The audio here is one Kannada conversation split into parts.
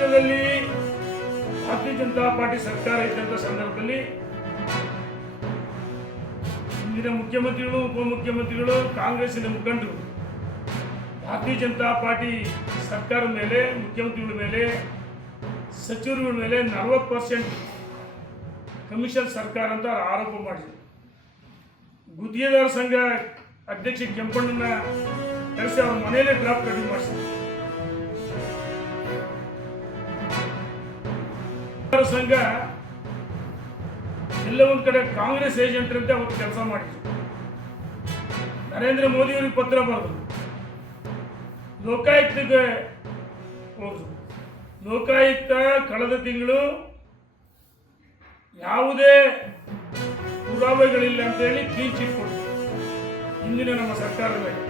ರಾಜ್ಯದಲ್ಲಿ ಭಾರತೀಯ ಜನತಾ ಪಾರ್ಟಿ ಸರ್ಕಾರ ಇದ್ದಂಥ ಸಂದರ್ಭದಲ್ಲಿ ಇಂದಿನ ಮುಖ್ಯಮಂತ್ರಿಗಳು ಉಪಮುಖ್ಯಮಂತ್ರಿಗಳು ಕಾಂಗ್ರೆಸ್ಸಿನ ಮುಖಂಡರು ಭಾರತೀಯ ಜನತಾ ಪಾರ್ಟಿ ಸರ್ಕಾರದ ಮೇಲೆ ಮುಖ್ಯಮಂತ್ರಿಗಳ ಮೇಲೆ ಸಚಿವರುಗಳ ಮೇಲೆ 40% ಕಮಿಷನ್ ಸರ್ಕಾರ ಅಂತ ಆರೋಪ ಮಾಡಿದರು. ಗುತ್ತಿಗೆದಾರ ಸಂಘ ಅಧ್ಯಕ್ಷ ಕೆಂಪಣ್ಣನ ಕರೆಸಿ ಅವ್ರ ಮನೆಯಲ್ಲೇ ಡ್ರಾಫ್ಟ್ ರೆಡಿ ಮಾಡಿಸಿದ್ರು. ಸಂಘ ಎಲ್ಲ ಒಂದ್ ಕಡೆ ಕಾಂಗ್ರೆಸ್ ಏಜೆಂಟ್ ಅಂತ ಅವತ್ತು ಕೆಲಸ ಮಾಡಿದ್ರು. ನರೇಂದ್ರ ಮೋದಿ ಅವರಿಗೆ ಪತ್ರ ಬರೆದ್ರು, ಲೋಕಾಯುಕ್ತಕ್ಕೆ ಹೋದ್ರು. ಲೋಕಾಯುಕ್ತ ಕಳೆದ ತಿಂಗಳು ಯಾವುದೇ ಪುರಾವೆಗಳಿಲ್ಲ ಅಂತ ಹೇಳಿ ಕ್ಲೀನ್ ಚಿಟ್ ಕೊಟ್ಟರು. ಇಂದಿನ ನಮ್ಮ ಸರ್ಕಾರದ ಮೇಲೆ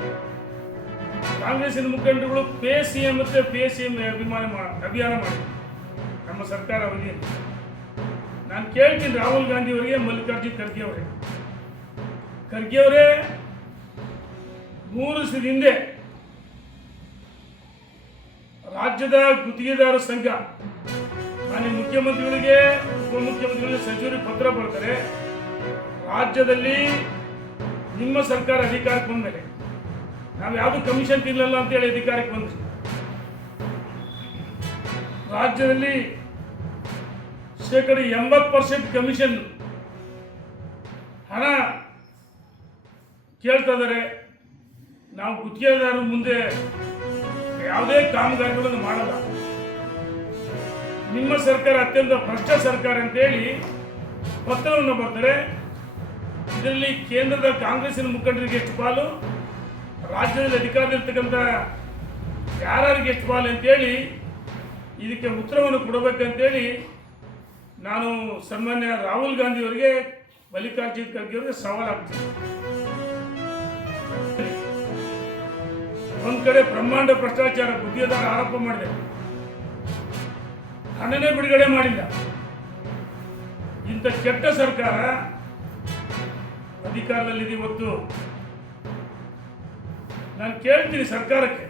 ಕಾಂಗ್ರೆಸ್ಸಿನ ಮುಖಂಡರುಗಳು ಪೇ ಸಿಎಂ ಮತ್ತು ಪೇ ಸಿಎಂ ಅಭಿಯಾನ ಮಾಡಿದ್ರು ನಮ್ಮ ಸರ್ಕಾರ ಅವಧಿಯಲ್ಲಿ. ನಾನು ಕೇಳ್ತೀನಿ ರಾಹುಲ್ ಗಾಂಧಿ ಅವರಿಗೆ, ಮಲ್ಲಿಕಾರ್ಜುನ್ ಖರ್ಗೆ ಅವರೇ 3 ದಿನದ ಹಿಂದೆ ರಾಜ್ಯದ ಗುತ್ತಿಗೆದಾರ ಸಂಘ ಮಾನ್ಯ ಮುಖ್ಯಮಂತ್ರಿಗಳಿಗೆ ಉಪಮುಖ್ಯಮಂತ್ರಿಗಳಿಗೆ ಸಚಿವರಿಗೆ ಪತ್ರ ಬರ್ತಾರೆ. ರಾಜ್ಯದಲ್ಲಿ ನಿಮ್ಮ ಸರ್ಕಾರ ಅಧಿಕಾರಕ್ಕೆ ಬಂದ ಮೇಲೆ ನಾವು ಯಾವುದು ಕಮಿಷನ್ ತಿನ್ನಲ್ಲ ಅಂತೇಳಿ ಅಧಿಕಾರಕ್ಕೆ ಬಂದ್ರಿ. ರಾಜ್ಯದಲ್ಲಿ 80% ಕಮಿಷನ್ ಹಣ ಕೇಳ್ತಾ ಇದ್ದಾರೆ. ನಾವು ಗುತ್ತಿಗೆದಾರರ ಮುಂದೆ ಯಾವುದೇ ಕಾಮಗಾರಿಗಳನ್ನು ಮಾಡಲ್ಲ. ನಿಮ್ಮ ಸರ್ಕಾರ ಅತ್ಯಂತ ಭ್ರಷ್ಟ ಸರ್ಕಾರ ಅಂತೇಳಿ ಪತ್ರವನ್ನು ಬರ್ತಾರೆ. ಇದರಲ್ಲಿ ಕೇಂದ್ರದ ಕಾಂಗ್ರೆಸ್ಸಿನ ಮುಖಂಡರಿಗೆ ಎಷ್ಟು ಪಾಲು, ರಾಜ್ಯದಲ್ಲಿ ಅಧಿಕಾರದಲ್ಲಿರ್ತಕ್ಕಂಥ ಯಾರಿಗೆ ಎಷ್ಟು ಪಾಲು ಅಂತೇಳಿ ಇದಕ್ಕೆ ಉತ್ತರವನ್ನು ಕೊಡಬೇಕಂತೇಳಿ ನಾನು ಸನ್ಮಾನ್ಯ ರಾಹುಲ್ ಗಾಂಧಿ ಅವರಿಗೆ, ಮಲ್ಲಿಕಾರ್ಜುನ್ ಖರ್ಗೆ ಅವರಿಗೆ ಸವಾಲಾಗ್ತೀನಿ. ಒಂದ್ ಕಡೆ ಬ್ರಹ್ಮಾಂಡ ಭ್ರಷ್ಟಾಚಾರ ಗುತ್ತಿಗೆದಾರ ಆರೋಪ ಮಾಡಿದೆ, ಹಣನೇ ಬಿಡುಗಡೆ ಮಾಡಿಲ್ಲ. ಇಂಥ ಕೆಟ್ಟ ಸರ್ಕಾರ ಅಧಿಕಾರದಲ್ಲಿದೆ ಇವತ್ತು. ನಾನು ಕೇಳ್ತೀನಿ ಸರ್ಕಾರಕ್ಕೆ,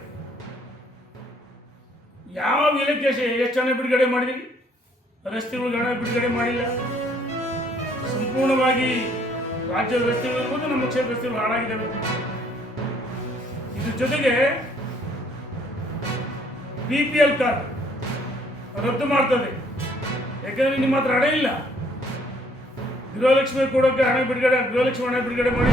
ಯಾವ ಇಲಾಖೆ ಎಷ್ಟು ಹಣ ಬಿಡುಗಡೆ ಮಾಡಿದೀವಿ? ರಸ್ತೆಗಳಿಗೆ ಹಣ ಬಿಡುಗಡೆ ಮಾಡಿಲ್ಲ. ಸಂಪೂರ್ಣವಾಗಿ ರಾಜ್ಯದ ರಸ್ತೆಗಳಿರ್ಬೋದು, ನಮ್ಮ ಕ್ಷೇತ್ರ ರಸ್ತೆಗಳು ಹಾಳಾಗಿದ್ದಾವೆ. ಇದ್ರ ಜೊತೆಗೆ BPL ಕಾರ್ಡ್ ರದ್ದು ಮಾಡ್ತದೆ. ಯಾಕಂದ್ರೆ ನಿಮ್ಮ ಹತ್ರ ಹಣ ಇಲ್ಲ. ಗೃಹಲಕ್ಷ್ಮಿ ಕೊಡೋಕೆ ಗೃಹಲಕ್ಷ್ಮಿ ಹಣ ಬಿಡುಗಡೆ ಮಾಡಿ